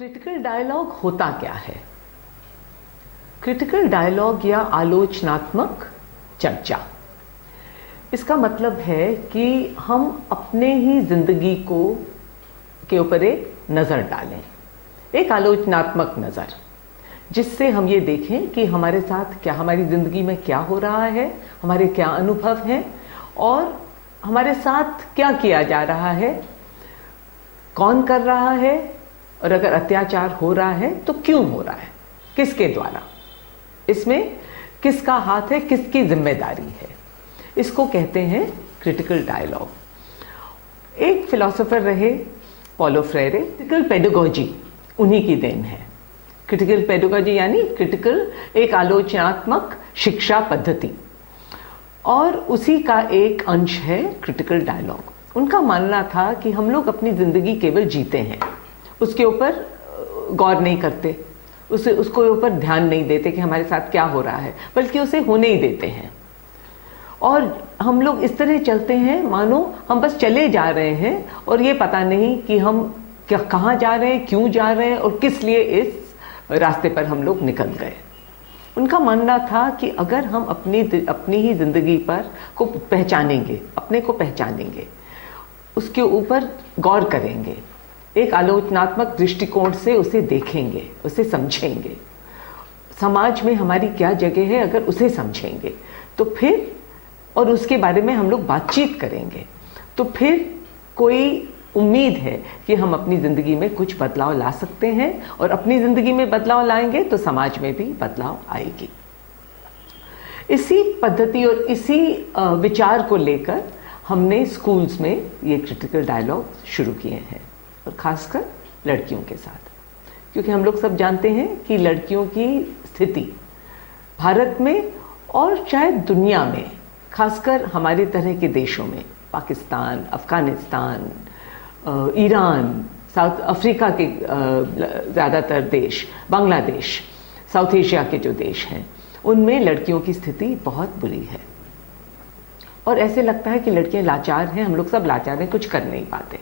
Critical dialogue होता क्या है? क्रिटिकल डायलॉग या आलोचनात्मक चर्चा, इसका मतलब है कि हम अपने ही जिंदगी के ऊपर एक नज़र डालें, एक आलोचनात्मक नज़र, जिससे हम ये देखें कि हमारे साथ क्या, हमारी ज़िंदगी में क्या हो रहा है, हमारे क्या अनुभव हैं और हमारे साथ क्या किया जा रहा है, कौन कर रहा है, और अगर अत्याचार हो रहा है तो क्यों हो रहा है, किसके द्वारा, इसमें किसका हाथ है, किसकी जिम्मेदारी है। इसको कहते हैं क्रिटिकल डायलॉग। एक फिलोसोफर रहे पॉलो फ्रेरे, क्रिटिकल पेडागोजी उन्हीं की देन है। क्रिटिकल पेडागोजी यानी क्रिटिकल एक आलोचनात्मक शिक्षा पद्धति, और उसी का एक अंश है क्रिटिकल डायलॉग। उनका मानना था कि हम लोग अपनी जिंदगी केवल जीते हैं, उसके ऊपर गौर नहीं करते, उसको ऊपर ध्यान नहीं देते कि हमारे साथ क्या हो रहा है, बल्कि उसे होने ही देते हैं। और हम लोग इस तरह चलते हैं मानो हम बस चले जा रहे हैं और ये पता नहीं कि हम कहाँ जा रहे हैं, क्यों जा रहे हैं और किस लिए इस रास्ते पर हम लोग निकल गए। उनका मानना था कि अगर हम अपनी ही जिंदगी को पहचानेंगे, अपने को पहचानेंगे, उसके ऊपर गौर करेंगे, एक आलोचनात्मक दृष्टिकोण से उसे देखेंगे, उसे समझेंगे, समाज में हमारी क्या जगह है अगर उसे समझेंगे तो फिर, और उसके बारे में हम लोग बातचीत करेंगे, तो फिर कोई उम्मीद है कि हम अपनी ज़िंदगी में कुछ बदलाव ला सकते हैं, और अपनी ज़िंदगी में बदलाव लाएंगे तो समाज में भी बदलाव आएगी। इसी पद्धति और इसी विचार को लेकर हमने स्कूल्स में ये क्रिटिकल डायलॉग शुरू किए हैं, और ख़ासकर लड़कियों के साथ, क्योंकि हम लोग सब जानते हैं कि लड़कियों की स्थिति भारत में और शायद दुनिया में, खासकर हमारे तरह के देशों में, Pakistan, Afghanistan, Iran, south Africa के ज़्यादातर देश, बांग्लादेश, साउथ एशिया के जो देश हैं, उनमें लड़कियों की स्थिति बहुत बुरी है। और ऐसे लगता है कि लड़कियां लाचार हैं, हम लोग सब लाचार हैं, कुछ कर नहीं पाते।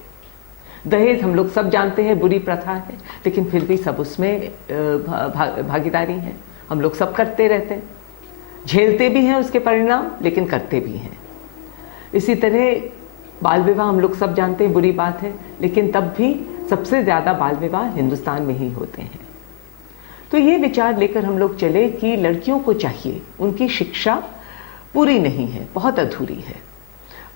दहेज हम लोग सब जानते हैं बुरी प्रथा है, लेकिन फिर भी सब उसमें भागीदारी है, हम लोग सब करते रहते हैं, झेलते भी हैं उसके परिणाम, लेकिन करते भी हैं। इसी तरह बाल विवाह हम लोग सब जानते हैं बुरी बात है, लेकिन तब भी सबसे ज़्यादा बाल विवाह हिंदुस्तान में ही होते हैं। तो ये विचार लेकर हम लोग चले कि लड़कियों को चाहिए, उनकी शिक्षा पूरी नहीं है, बहुत अधूरी है।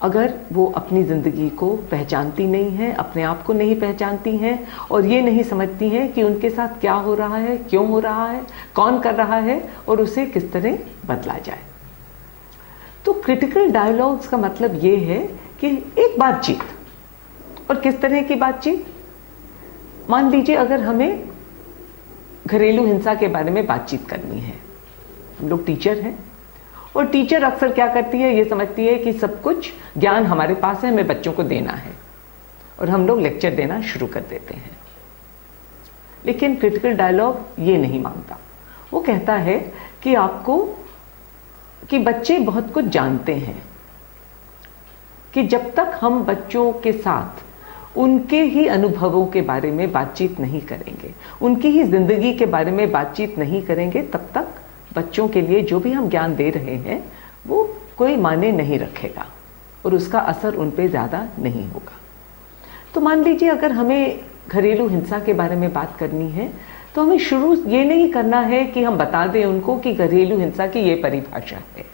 अगर वो अपनी ज़िंदगी को पहचानती नहीं है, अपने आप को नहीं पहचानती हैं, और ये नहीं समझती हैं कि उनके साथ क्या हो रहा है, क्यों हो रहा है, कौन कर रहा है, और उसे किस तरह बदला जाए। तो क्रिटिकल डायलॉग्स का मतलब ये है कि एक बातचीत, और किस तरह की बातचीत। मान लीजिए अगर हमें घरेलू हिंसा के बारे में बातचीत करनी है, हम लोग टीचर हैं, और टीचर अक्सर क्या करती है, ये समझती है कि सब कुछ ज्ञान हमारे पास है, हमें बच्चों को देना है, और हम लोग लेक्चर देना शुरू कर देते हैं। लेकिन क्रिटिकल डायलॉग ये नहीं मानता। वो कहता है कि बच्चे बहुत कुछ जानते हैं, कि जब तक हम बच्चों के साथ उनके ही अनुभवों के बारे में बातचीत नहीं करेंगे, उनकी ही जिंदगी के बारे में बातचीत नहीं करेंगे, तब तक बच्चों के लिए जो भी हम ज्ञान दे रहे हैं वो कोई मायने नहीं रखेगा, और उसका असर उन पे ज़्यादा नहीं होगा। तो मान लीजिए अगर हमें घरेलू हिंसा के बारे में बात करनी है, तो हमें शुरू ये नहीं करना है कि हम बता दें उनको कि घरेलू हिंसा की ये परिभाषा है।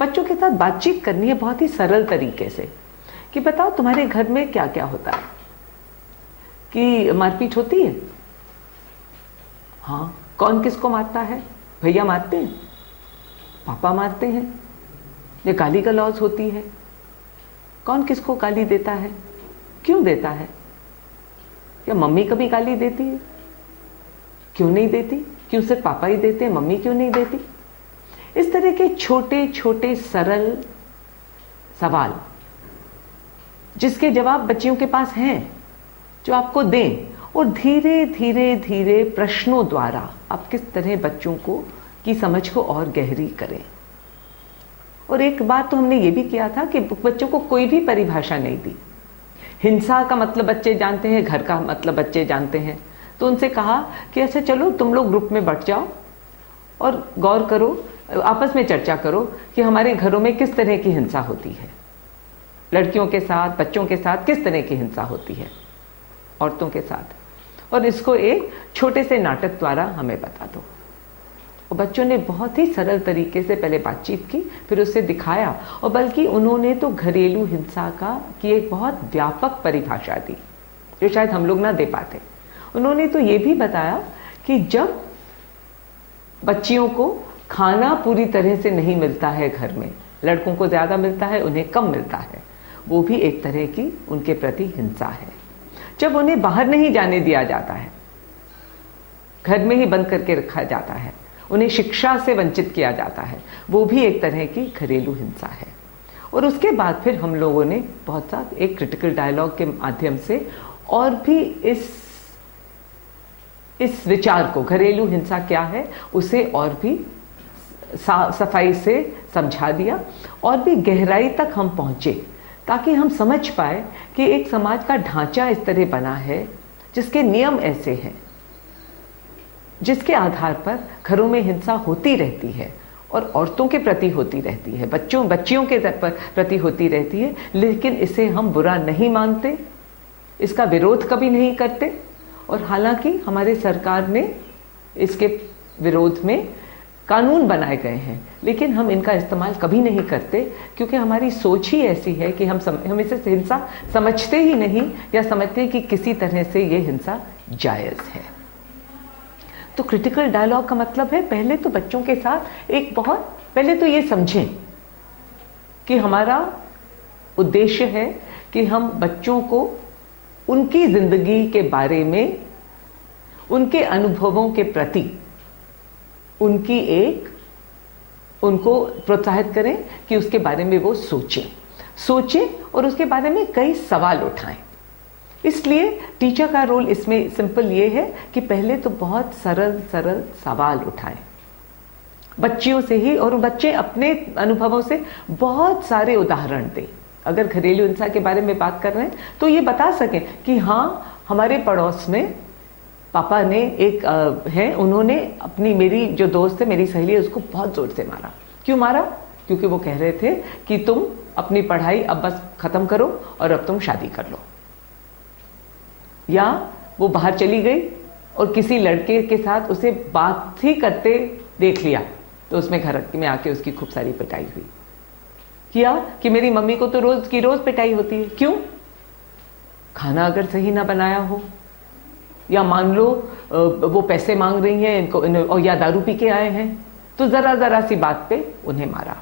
बच्चों के साथ बातचीत करनी है बहुत ही सरल तरीके से, कि बताओ तुम्हारे घर में क्या क्या होता है, कि मारपीट होती है? हाँ। कौन किसको मारता है? भैया मारते हैं, पापा मारते हैं, ये गाली गलौज होती है, कौन किसको गाली देता है, क्यों देता है? क्या मम्मी कभी गाली देती है? क्यों नहीं देती? क्यों सिर्फ पापा ही देते हैं, मम्मी क्यों नहीं देती? इस तरह के छोटे छोटे सरल सवाल, जिसके जवाब बच्चियों के पास हैं, जो आपको दें, और धीरे धीरे धीरे प्रश्नों द्वारा आप किस तरह बच्चों की समझ को और गहरी करें। और एक बात तो हमने ये भी किया था कि बच्चों को कोई भी परिभाषा नहीं दी, हिंसा का मतलब बच्चे जानते हैं, घर का मतलब बच्चे जानते हैं। तो उनसे कहा कि अच्छा चलो तुम लोग ग्रुप में बट जाओ और गौर करो, आपस में चर्चा करो कि हमारे घरों में किस तरह की हिंसा होती है, लड़कियों के साथ, बच्चों के साथ किस तरह की हिंसा होती है, औरतों के साथ, और इसको एक छोटे से नाटक द्वारा हमें बता दो। और बच्चों ने बहुत ही सरल तरीके से पहले बातचीत की, फिर उससे दिखाया, और बल्कि उन्होंने तो घरेलू हिंसा की एक बहुत व्यापक परिभाषा दी जो शायद हम लोग ना दे पाते। उन्होंने तो ये भी बताया कि जब बच्चियों को खाना पूरी तरह से नहीं मिलता है घर में, लड़कों को ज्यादा मिलता है, उन्हें कम मिलता है, वो भी एक तरह की उनके प्रति हिंसा है। जब उन्हें बाहर नहीं जाने दिया जाता है, घर में ही बंद करके रखा जाता है, उन्हें शिक्षा से वंचित किया जाता है, वो भी एक तरह की घरेलू हिंसा है। और उसके बाद फिर हम लोगों ने बहुत सा एक क्रिटिकल डायलॉग के माध्यम से और भी इस विचार को, घरेलू हिंसा क्या है, उसे और भी सफाई से समझा दिया और भी गहराई तक हम पहुंचे, ताकि हम समझ पाए कि एक समाज का ढांचा इस तरह बना है, जिसके नियम ऐसे हैं, जिसके आधार पर घरों में हिंसा होती रहती है और औरतों के प्रति होती रहती है, बच्चियों के प्रति होती रहती है, लेकिन इसे हम बुरा नहीं मानते, इसका विरोध कभी नहीं करते। और हालांकि हमारे सरकार ने इसके विरोध में कानून बनाए गए हैं, लेकिन हम इनका इस्तेमाल कभी नहीं करते, क्योंकि हमारी सोच ही ऐसी है कि हम इसे हिंसा समझते ही नहीं, या समझते हैं कि किसी तरह से ये हिंसा जायज़ है। तो क्रिटिकल डायलॉग का मतलब है पहले तो बच्चों के साथ पहले तो ये समझें कि हमारा उद्देश्य है कि हम बच्चों को उनकी जिंदगी के बारे में, उनके अनुभवों के प्रति उनको प्रोत्साहित करें कि उसके बारे में वो सोचें और उसके बारे में कई सवाल उठाएं। इसलिए टीचर का रोल इसमें सिंपल ये है कि पहले तो बहुत सरल सवाल उठाएं बच्चियों से ही, और बच्चे अपने अनुभवों से बहुत सारे उदाहरण दें। अगर घरेलू हिंसा के बारे में बात कर रहे हैं तो ये बता सकें कि हाँ, हमारे पड़ोस में पापा ने उन्होंने मेरी जो दोस्त है, मेरी सहेली है, उसको बहुत जोर से मारा। क्यों मारा? क्योंकि वो कह रहे थे कि तुम अपनी पढ़ाई अब बस खत्म करो और अब तुम शादी कर लो। या वो बाहर चली गई और किसी लड़के के साथ उसे बात ही करते देख लिया, तो उसमें घर में आके उसकी खूब सारी पिटाई हुई। किया कि मेरी मम्मी को तो रोज की रोज पिटाई होती है। क्यों? खाना अगर सही ना बनाया हो, या मान लो वो पैसे मांग रही हैं इनको, या दारू पी के आए हैं, तो जरा सी बात पे उन्हें मारा।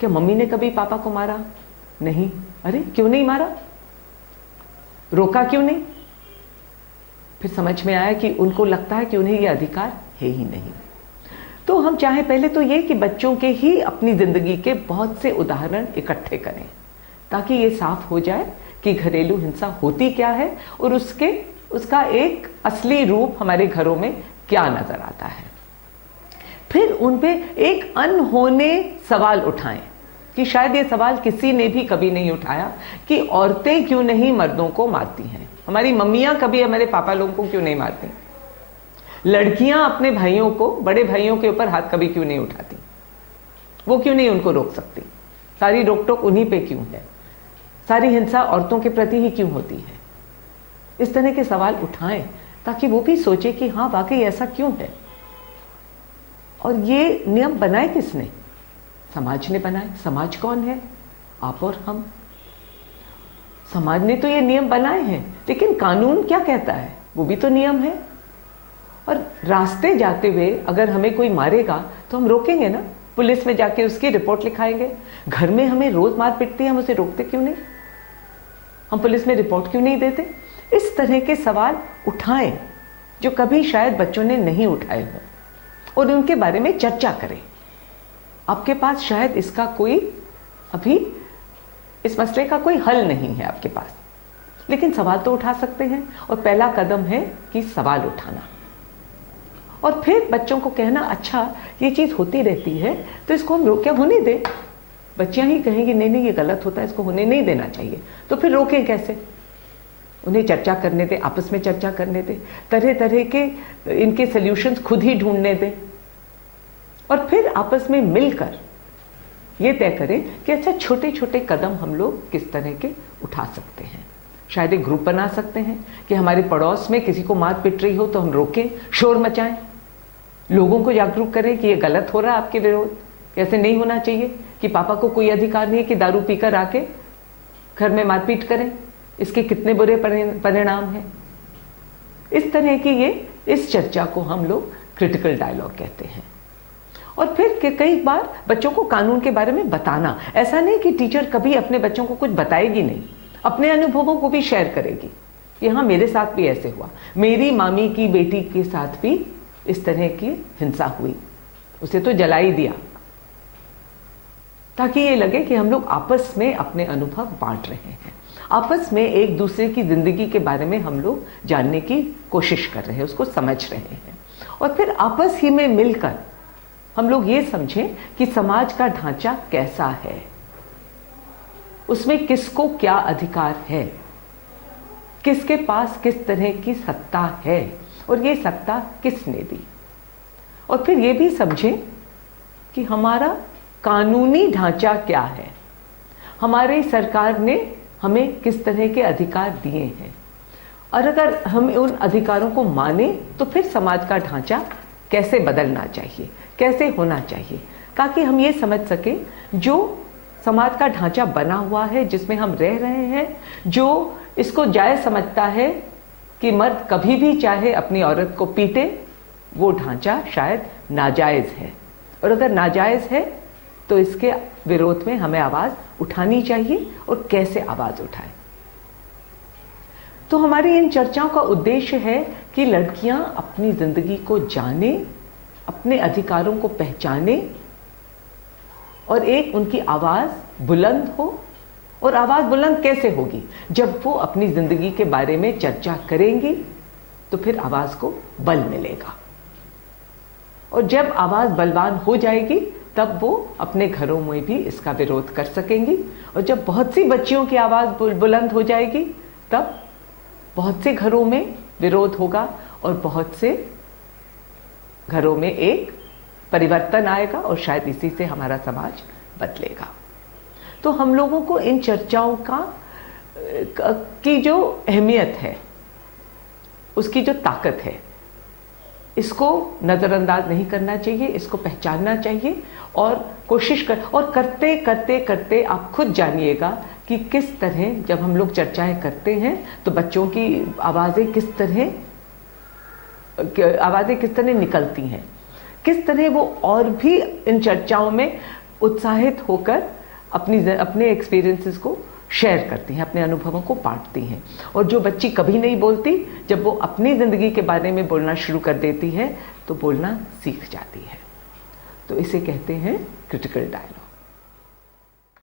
क्या मम्मी ने कभी पापा को मारा? नहीं। अरे क्यों नहीं मारा? रोका क्यों नहीं? फिर समझ में आया कि उनको लगता है कि उन्हें ये अधिकार है ही नहीं। तो हम चाहे पहले तो ये कि बच्चों के ही अपनी जिंदगी के बहुत से उदाहरण इकट्ठे करें, ताकि ये साफ हो जाए कि घरेलू हिंसा होती क्या है और उसका एक असली रूप हमारे घरों में क्या नजर आता है। फिर उन पे एक अनहोने सवाल उठाएं कि शायद ये सवाल किसी ने भी कभी नहीं उठाया कि औरतें क्यों नहीं मर्दों को मारती हैं, हमारी मम्मियां कभी हमारे पापा लोगों को क्यों नहीं मारती, लड़कियां अपने भाइयों को, बड़े भाइयों के ऊपर हाथ कभी क्यों नहीं उठाती, वो क्यों नहीं उनको रोक सकती, सारी रोक टोक उन्हीं पे क्यों है, सारी हिंसा औरतों के प्रति ही क्यों होती है। इस तरह के सवाल उठाएं ताकि वो भी सोचे कि हाँ, वाकई ऐसा क्यों है। और ये नियम बनाए किसने? समाज ने बनाए। समाज कौन है? आप और हम। समाज ने तो ये नियम बनाए हैं, लेकिन कानून क्या कहता है? वो भी तो नियम है। और रास्ते जाते हुए अगर हमें कोई मारेगा तो हम रोकेंगे ना, पुलिस में जाके उसकी रिपोर्ट लिखाएंगे। घर में हमें रोज मार पिटती है, हम उसे रोकते क्यों नहीं? हम पुलिस में रिपोर्ट क्यों नहीं देते? इस तरह के सवाल उठाएं जो कभी शायद बच्चों ने नहीं उठाए हों, और उनके बारे में चर्चा करें। आपके पास शायद इसका कोई अभी इस मसले का कोई हल नहीं है आपके पास, लेकिन सवाल तो उठा सकते हैं। और पहला कदम है कि सवाल उठाना, और फिर बच्चों को कहना, अच्छा ये चीज होती रहती है तो इसको हम रोक, क्या होने दें। बच्चियां ही कहेंगी नहीं नहीं ये गलत होता है, इसको होने नहीं देना चाहिए, तो फिर रोकें कैसे? उन्हें चर्चा करने दें, आपस में चर्चा करने दें, तरह तरह के इनके सॉल्यूशंस खुद ही ढूंढने दें और फिर आपस में मिलकर ये तय करें कि अच्छा छोटे छोटे कदम हम लोग किस तरह के उठा सकते हैं। शायद एक ग्रुप बना सकते हैं कि हमारे पड़ोस में किसी को मार पिट रही हो तो हम रोकें, शोर मचाएं, लोगों को जागरूक करें कि ये गलत हो रहा है आपके विरोध, ऐसे नहीं होना चाहिए, कि पापा को कोई अधिकार नहीं है कि दारू पीकर आके घर में मारपीट करें, इसके कितने बुरे परिणाम हैं। इस तरह की इस चर्चा को हम लोग क्रिटिकल डायलॉग कहते हैं। और फिर कई बार बच्चों को कानून के बारे में बताना, ऐसा नहीं कि टीचर कभी अपने बच्चों को कुछ बताएगी नहीं, अपने अनुभवों को भी शेयर करेगी कि हाँ मेरे साथ भी ऐसे हुआ, मेरी मामी की बेटी के साथ भी इस तरह की हिंसा हुई, उसे तो जला ही दिया, ताकि ये लगे कि हम लोग आपस में अपने अनुभव बांट रहे हैं, आपस में एक दूसरे की जिंदगी के बारे में हम लोग जानने की कोशिश कर रहे हैं, उसको समझ रहे हैं। और फिर आपस ही में मिलकर हम लोग ये समझें कि समाज का ढांचा कैसा है, उसमें किसको क्या अधिकार है, किसके पास किस तरह की सत्ता है और ये सत्ता किसने दी। और फिर ये भी समझें कि हमारा कानूनी ढांचा क्या है, हमारी सरकार ने हमें किस तरह के अधिकार दिए हैं, और अगर हम उन अधिकारों को माने तो फिर समाज का ढांचा कैसे बदलना चाहिए, कैसे होना चाहिए, ताकि हम ये समझ सकें जो समाज का ढांचा बना हुआ है जिसमें हम रह रहे हैं, जो इसको जायज समझता है कि मर्द कभी भी चाहे अपनी औरत को पीटे, वो ढांचा शायद नाजायज है, और अगर नाजायज है तो इसके विरोध में हमें आवाज उठानी चाहिए, और कैसे आवाज उठाएं। तो हमारी इन चर्चाओं का उद्देश्य है कि लड़कियां अपनी जिंदगी को जाने, अपने अधिकारों को पहचाने और एक उनकी आवाज बुलंद हो। और आवाज बुलंद कैसे होगी? जब वो अपनी जिंदगी के बारे में चर्चा करेंगी तो फिर आवाज को बल मिलेगा, और जब आवाज बलवान हो जाएगी तब वो अपने घरों में भी इसका विरोध कर सकेंगी, और जब बहुत सी बच्चियों की आवाज बुलंद हो जाएगी तब बहुत से घरों में विरोध होगा और बहुत से घरों में एक परिवर्तन आएगा, और शायद इसी से हमारा समाज बदलेगा। तो हम लोगों को इन चर्चाओं की जो अहमियत है, उसकी जो ताकत है, इसको नजरअंदाज नहीं करना चाहिए, इसको पहचानना चाहिए और कोशिश और करते करते करते आप खुद जानिएगा कि किस तरह जब हम लोग चर्चाएं करते हैं तो बच्चों की आवाजें किस तरह निकलती हैं, किस तरह वो और भी इन चर्चाओं में उत्साहित होकर अपने एक्सपीरियंसेस को शेयर करती हैं, अपने अनुभवों को बांटती हैं। और जो बच्ची कभी नहीं बोलती, जब वो अपनी जिंदगी के बारे में बोलना शुरू कर देती है तो बोलना सीख जाती है। तो इसे कहते हैं क्रिटिकल डायलॉग।